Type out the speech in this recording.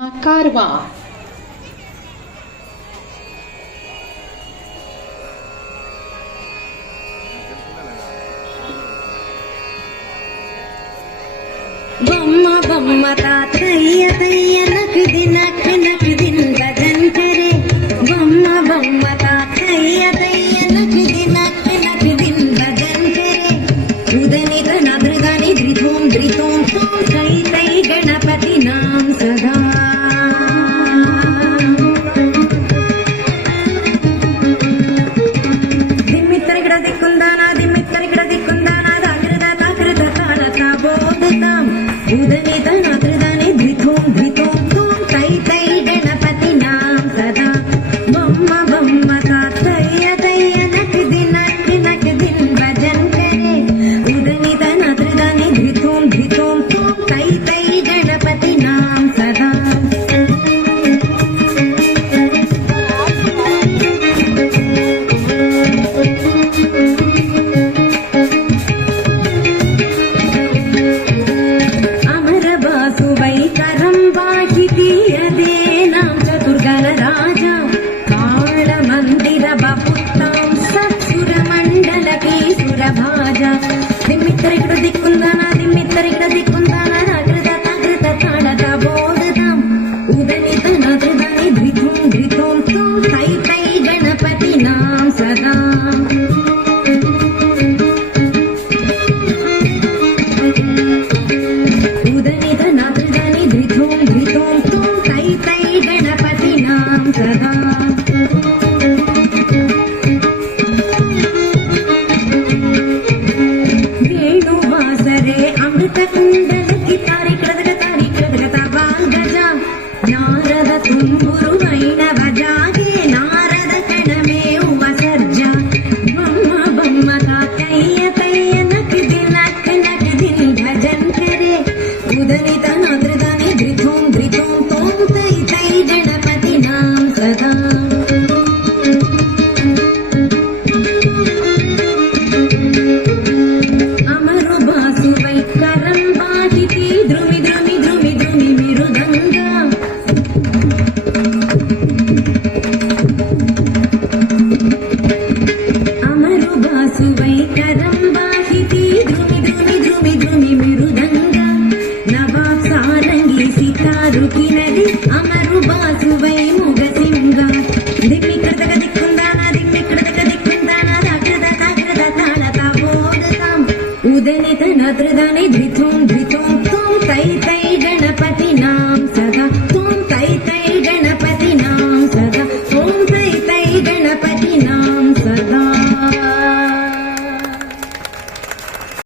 कारवा बम्मा बम्मा तातయ్య तయ్య नक दिन भजन करे बम्मा बम्मा तातయ్య तయ్య नक दिन भजन करे उदनित नद्रदानि धृतों धृतों तै तै गणपति नाम सदा दिम्मित्तरिगड दिक्कुंदाना दाकृत ताकृत ताळता बोधताम् उदनित नद्रदानि धृतों धृतों तै तै गणपति नाम सदा बम्मा बम्मा तातయ్య तయ్య नक दिन भजन करे उदनित नद्रदानि धृतों धृतों तै तै गणपति नाम सदा अमर बासुवै करं वाहिति यदेनां चतुर्गण राजा कालमन्दिर बपुत्तां सत्सुरमण्डलकी सुरभाजा दिम्मित्तरिगड दिक्कुंदाना राकृत ताकृत ताळता बोधताम् उदनित नद्रदानि धृतों धृतों तै तै गणपति नाम सदा उदनित नद्रदानि धृतों धृतों तै तै गणपति नाम सदा वेणुवासरे अमृतकुण्डलकी तारिकृत वागजा नारद तुम्बुरु वैणवजागे नारद कणमे उपसर्जा बम्मा बम्मा तातయ్య तయ్య नक दिन भजन करे उदनित नद्रदानि धृतों धृतों तै तै गणपति नाम सदा अमरु बासुवै करं वाहिति द्रुमि मृदङ्गा अमरु बासुवै करं वाहिति द्रुमि मृदङ्गा नवाब सारंगी सितारु किनरि अमरु बासुवै मुगसिंग दिम्मिकडदक दिक्कुंदाना राकृत ताळता बोधताम् उदनित नद्रदानि